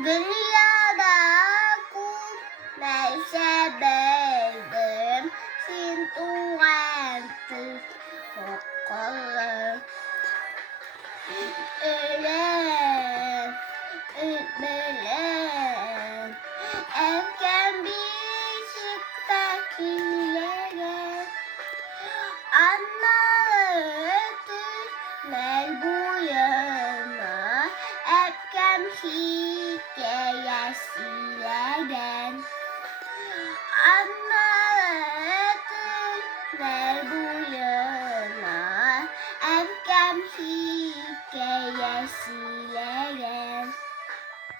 Dünyada kung may sebebim sintuan kokolor ölen ütmelen erken bir şıktakilerin anlattır mel bu yana erken hikayesi.